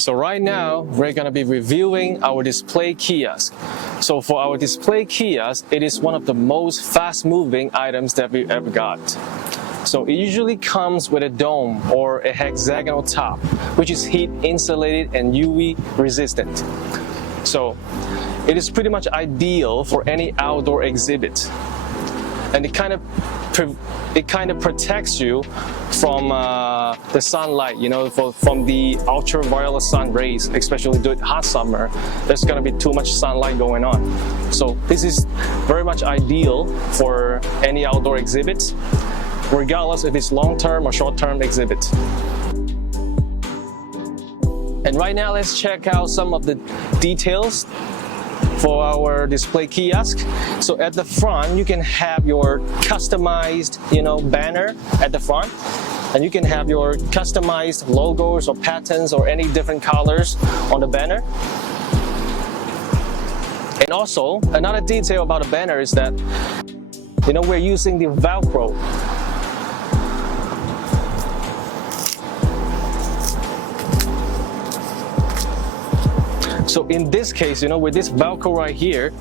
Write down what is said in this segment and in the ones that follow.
So right now, we're gonna be reviewing our display kiosk. So for our display kiosk, it is one of the most fast-moving items that we ever got. So it usually comes with a dome or a hexagonal top, which is heat insulated and UV resistant. So it is pretty much ideal for any outdoor exhibit. And it kind of protects you from the sunlight, from the ultraviolet sun rays, especially during hot summer. There's gonna be too much sunlight going on. So this is very much ideal for any outdoor exhibit, regardless if it's long-term or short-term exhibit. And right now, let's check out some of the details for our display kiosk. So at the front, you can have your customized, banner at the front, and you can have your customized logos or patterns or any different colors on the banner. And also, another detail about the banner is that, we're using the Velcro. So in this case, with this Velcro right here,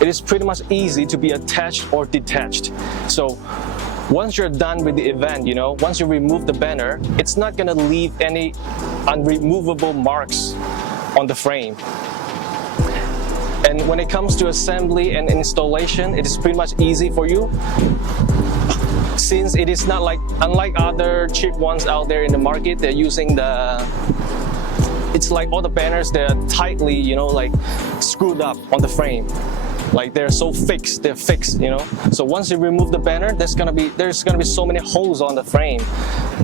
it is pretty much easy to be attached or detached. So once you're done with the event, once you remove the banner, it's not gonna leave any unremovable marks on the frame. And when it comes to assembly and installation, it is pretty much easy for you, since it is not unlike other cheap ones out there in the market. They're using it's like all the banners, they're tightly, screwed up on the frame. Like they're fixed. So once you remove the banner, there's gonna be so many holes on the frame,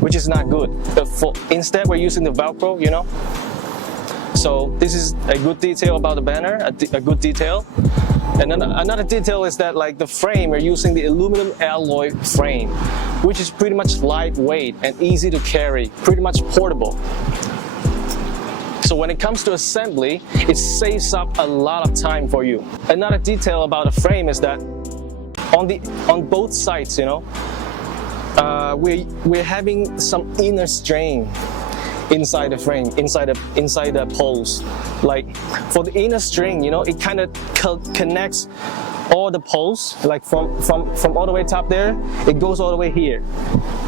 which is not good. But instead, we're using the Velcro, So this is a good detail about the banner, a good detail. And another detail is that the frame, we're using the aluminum alloy frame, which is pretty much lightweight and easy to carry, pretty much portable. So when it comes to assembly, it saves up a lot of time for you. Another detail about the frame is that on both sides, we're having some inner string inside the frame, inside the poles. Like for the inner string, it kind of connects all the poles, from all the way top there, it goes all the way here.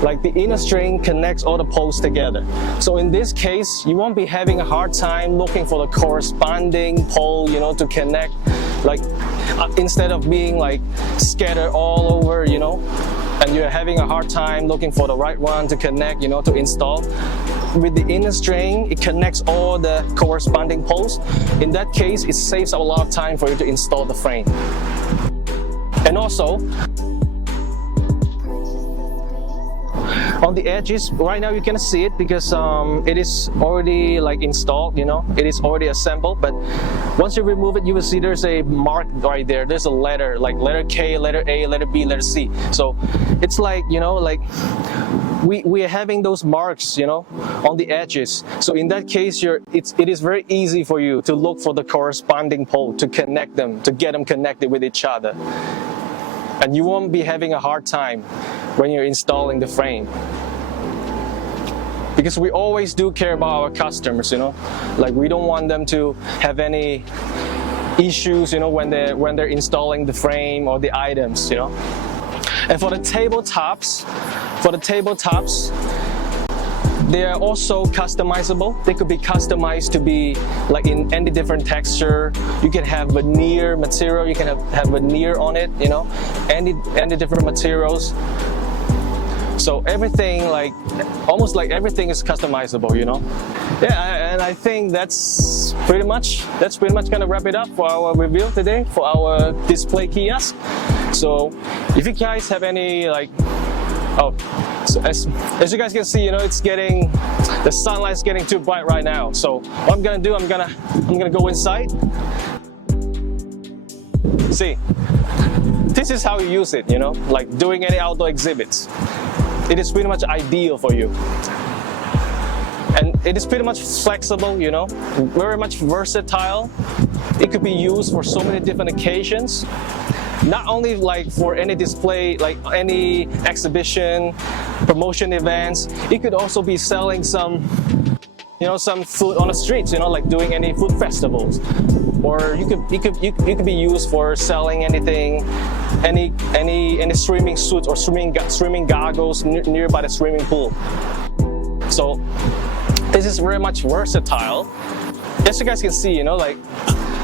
Like the inner string connects all the poles together. So in this case, you won't be having a hard time looking for the corresponding pole, to connect. Instead of being scattered all over, and you're having a hard time looking for the right one to connect, to install. With the inner string, it connects all the corresponding poles. In that case, it saves a lot of time for you to install the frame. And also, on the edges, right now you can see it because it is already installed, it is already assembled. But once you remove it, you will see there's a mark right there. There's a letter, letter K, letter A, letter B, letter C. So it's we are having those marks, on the edges. So in that case, it is very easy for you to look for the corresponding pole, to connect them, to get them connected with each other. And you won't be having a hard time when you're installing the frame. Because we always do care about our customers, we don't want them to have any issues, when they're installing the frame or the items, And for the tabletops, they are also customizable. They could be customized to be in any different texture. You can have veneer material. You can have veneer on it. Any different materials. So everything, almost everything is customizable. Yeah, and I think that's pretty much gonna wrap it up for our review today for our display kiosk. So if you guys have any so as you guys can see, the sunlight's getting too bright right now. So what I'm gonna do, I'm gonna go inside. See, this is how you use it, doing any outdoor exhibits. It is pretty much ideal for you. And it is pretty much flexible, very much versatile. It could be used for so many different occasions. Not only for any display, any exhibition, promotion events. It could also be selling some some food on the streets, like doing any food festivals, or you could be used for selling anything, any swimming suits or swimming goggles nearby the swimming pool. So this is very much versatile. As you guys can see, like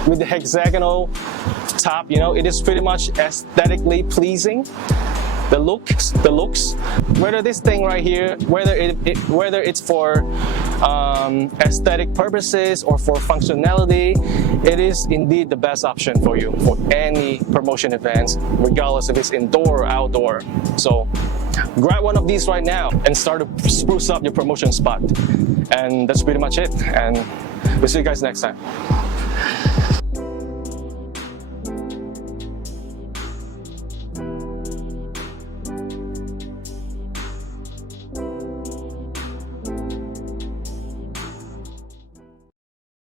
with the hexagonal top, it is pretty much aesthetically pleasing. The looks, whether this thing right here, whether it's for aesthetic purposes or for functionality, it is indeed the best option for you for any promotion events, regardless if it's indoor or outdoor. So grab one of these right now and start to spruce up your promotion spot. And that's pretty much it. And we'll see you guys next time.